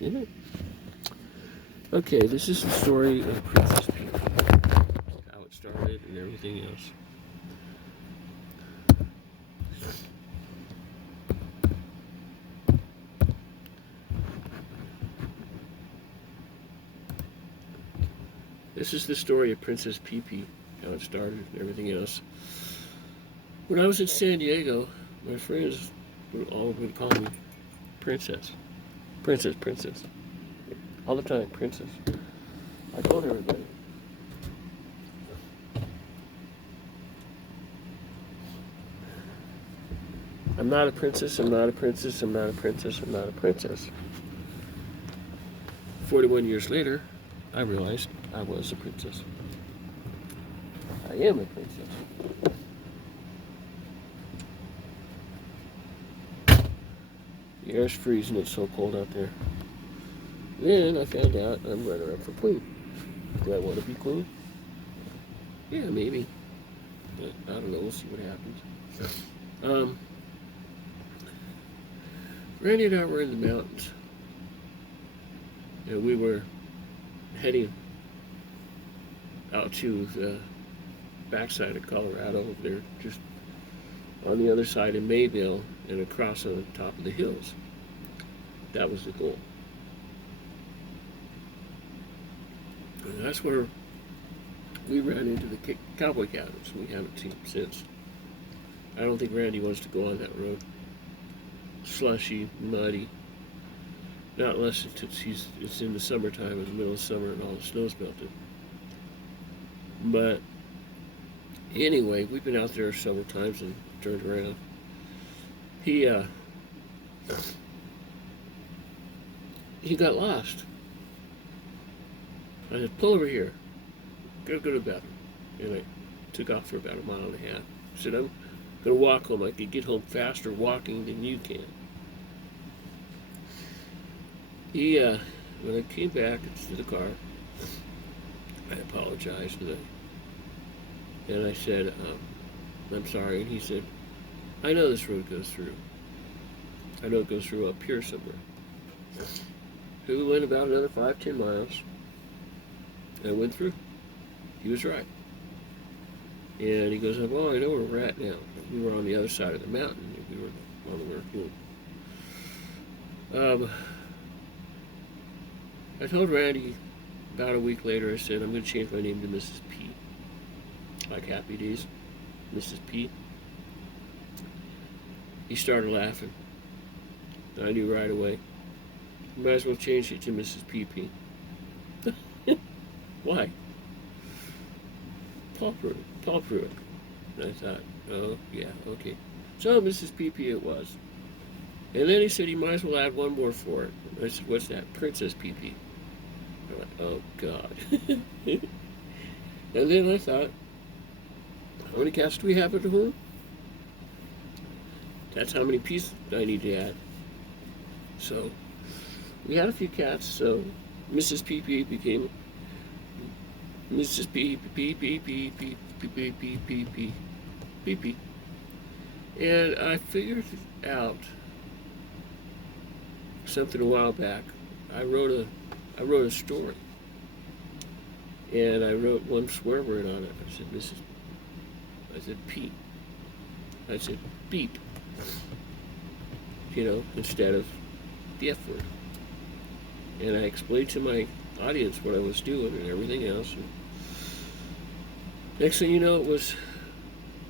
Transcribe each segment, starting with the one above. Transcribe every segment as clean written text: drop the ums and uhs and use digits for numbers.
Did it? Okay, this is the story of Princess Peach. How it started and everything else. This is the story of Princess Pee, how it started and everything else. When I was in San Diego, my friends all would call me Princess. Princess, Princess. All the time, Princess. I told everybody. I'm not a princess, I'm not a princess, I'm not a princess, I'm not a princess. 41 years later, I realized I was a princess. I am a princess. The air's freezing, it's so cold out there. Then I found out I'm running up for queen. Do I want to be queen? Yeah, maybe. But I don't know, we'll see what happens. Randy and I were in the mountains. And we were heading out to the backside of Colorado over there, just on the other side of Mayville and across on the top of the hills. That was the goal. And that's where we ran into the cowboy cabins. We haven't seen them since. I don't think Randy wants to go on that road. Slushy, muddy. Not unless it's in the summertime, in the middle of summer, and all the snow's melted. But anyway, we've been out there several times and turned around. He got lost. I said, pull over here. Gotta go to the bathroom. And I took off for about a mile and a half. I said, I'm gonna walk home. I could get home faster walking than you can. When I came back to the car, I apologized and I said, I'm sorry. And he said, I know this road goes through. I know it goes through up here somewhere. So we went about another 5-10 miles. And I went through. He was right. And he goes, well, I know where we're at now. We were on the other side of the mountain. We were on the way. I told Randy about a week later, I said, I'm going to change my name to Mrs. P. Like Happy Days. Mrs. P. He started laughing. I knew right away. You might as well change it to Mrs. PP. Why? Paul Pruitt. And I thought, oh, yeah, okay. So Mrs. PP it was. And then he said he might as well add one more for it. And I said, what's that? Princess PP. I'm like, oh, God. And then I thought, how many cats do we have at home? That's how many pieces I need to add. So we had a few cats, so Mrs. PP became Mrs. PP. And I figured out something a while back. I wrote a story, and I wrote one swear word on it. I said Pete. I said beep. Instead of the F word. And I explained to my audience what I was doing and everything else. And next thing you know, it was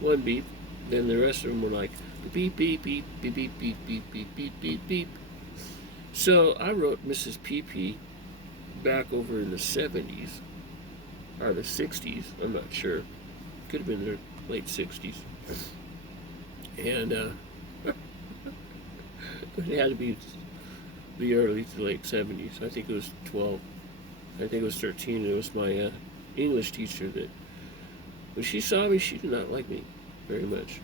one beep. Then the rest of them were like beep, beep, beep, beep, beep, beep, beep, beep, beep, beep, beep. So I wrote Mrs. PP back over in the 70s, or the 60s, I'm not sure. Could have been the late 60s. And it had to be the early to late 70s. I think it was 12. I think it was 13. It was my English teacher that, when she saw me, she did not like me very much.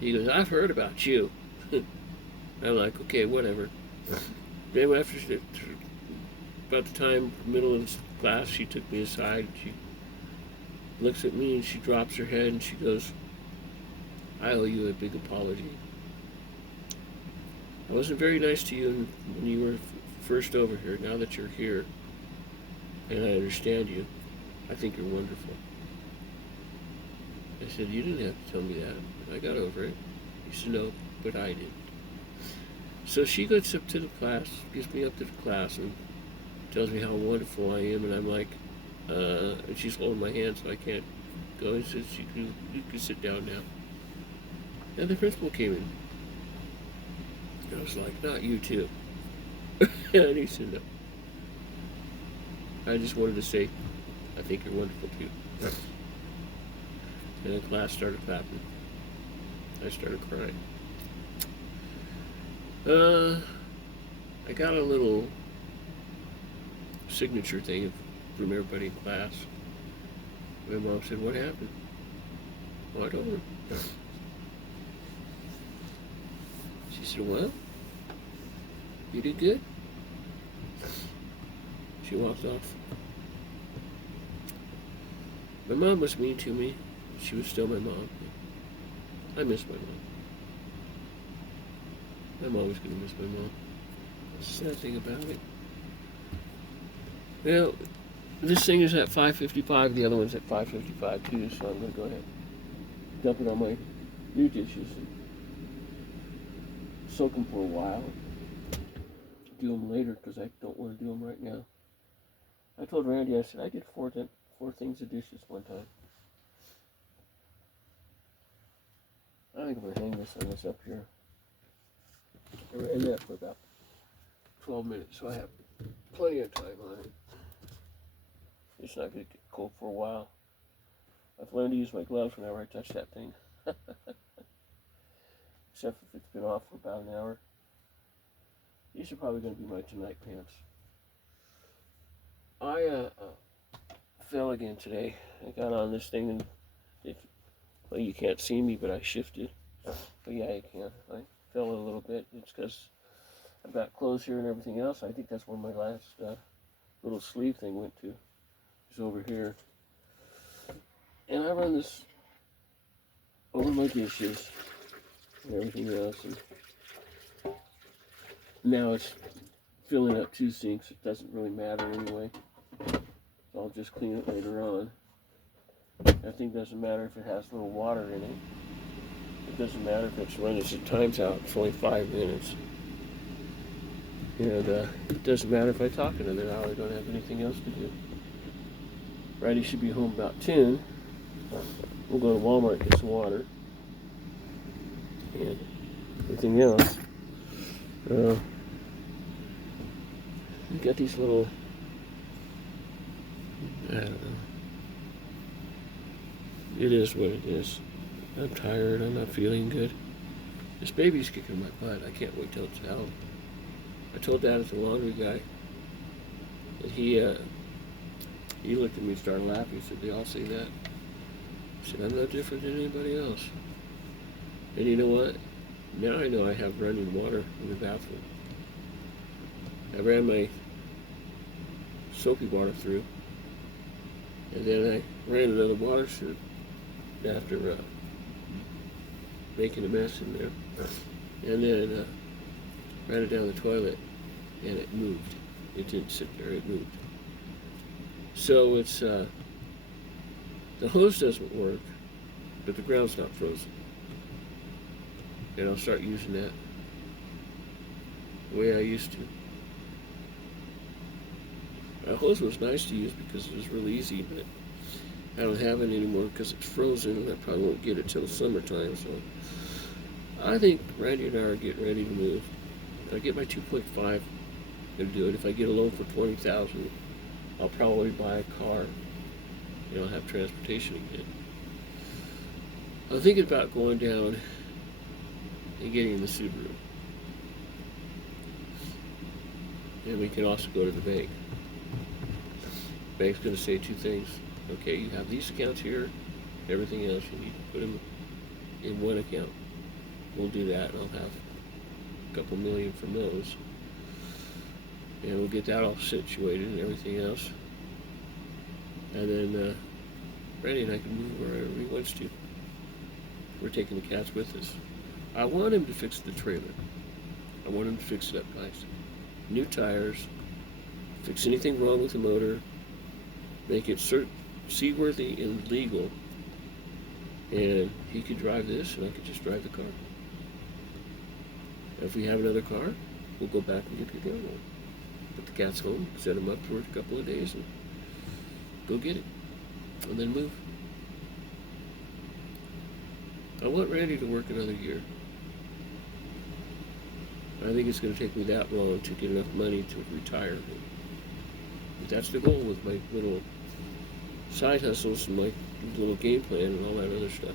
He goes, I've heard about you. I'm like, okay, whatever. Then after about the time, middle of class, she took me aside. And she looks at me and she drops her head and she goes, I owe you a big apology. I wasn't very nice to you when you were first over here. Now that you're here and I understand you, I think you're wonderful. I said, you didn't have to tell me that. I got over it. He said, no, but I did. So she goes up to the class, gets me up to the class, and tells me how wonderful I am, and I'm like, and she's holding my hand so I can't go. He says, you can sit down now. And the principal came in. I was like, not you too. And he said, no. I just wanted to say, I think you're wonderful too. And the class started clapping. I started crying. I got a little signature thing from everybody in class. My mom said, what happened? Well, I told her. She said, well, you did good. She walked off. My mom was mean to me. She was still my mom. I miss my mom. I'm always going to miss my mom. That's the sad thing about it. Well, this thing is at 5:55. The other one's at 5:55 too, so I'm going to go ahead and dump it on my new dishes and soak them for a while. Do them later because I don't want to do them right now. I told Randy, I said, I did four things of dishes one time. I think I'm going to hang this on this up here. I ran that for about 12 minutes, so I have plenty of time on it. It's not going to get cold for a while. I've learned to use my gloves whenever I touch that thing. Except if it's been off for about an hour. These are probably going to be my tonight pants. I fell again today. I got on this thing and well, you can't see me, but I shifted. But yeah, you can. I fell a little bit. It's because I've got clothes here and everything else. I think that's where my last little sleeve thing went to. It's over here. And I run this over my dishes and everything else. And now it's filling up two sinks. It doesn't really matter anyway. So I'll just clean it later on. That thing doesn't matter if it has a little water in it. It doesn't matter if it's running its times out. It's only 5 minutes. And it doesn't matter if I talk another hour. I don't have anything else to do. Randy should be home about 10. We'll go to Walmart and get some water. And everything else. We got these little, I don't know. It is what it is. I'm tired. I'm not feeling good. This baby's kicking my butt. I can't wait till it's out. I told Dad at the laundry guy, and he looked at me and started laughing. He said, they all say that. I said, I'm no different than anybody else. And you know what? Now I know I have running water in the bathroom. I ran my soapy water through, and then I ran another water suit after making a mess in there, and then ran it down the toilet, and it moved. It didn't sit there, it moved. So it's, the hose doesn't work, but the ground's not frozen. And I'll start using that the way I used to. The hose was nice to use because it was really easy, but I don't have it anymore because it's frozen, and I probably won't get it till summertime. So I think Randy and I are getting ready to move. If I get my 2.5, I'm gonna do it. If I get a loan for $20,000, I'll probably buy a car, and I'll have transportation again. I'm thinking about going down and getting the Subaru, and we can also go to the bank. The bank's going to say two things. Okay, you have these accounts here, everything else you need to put them in one account. We'll do that, and I'll have a couple million from those. And we'll get that all situated and everything else. And then Randy and I can move wherever he wants to. We're taking the cats with us. I want him to fix the trailer. I I want them to fix it up, guys. New tires, fix anything wrong with the motor, make it seaworthy and legal, and he could drive this and I could just drive the car. If we have another car, we'll go back and get the other one. Put the cats home, set them up for a couple of days, and go get it, and then move. I want Randy to work another year. I think it's going to take me that long to get enough money to retire. But that's the goal with my little side hustles and my little game plan and all that other stuff.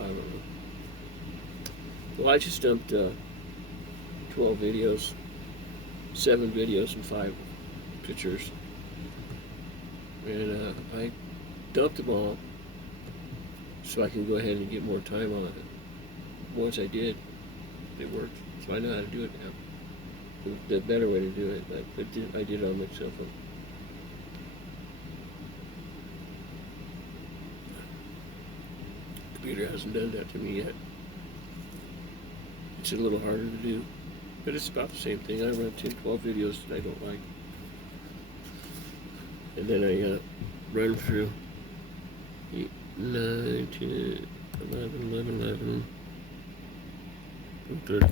I don't know. Well, I just dumped 12 videos, 7 videos and 5 pictures. And I dumped them all so I can go ahead and get more time on it. Once I did, it worked. So I know how to do it now. The better way to do it, but I did it on my cell phone. Computer hasn't done that to me yet. It's a little harder to do, but it's about the same thing. I run 10, 12 videos that I don't like, and then I run through 8, 9, 10, 11, 34.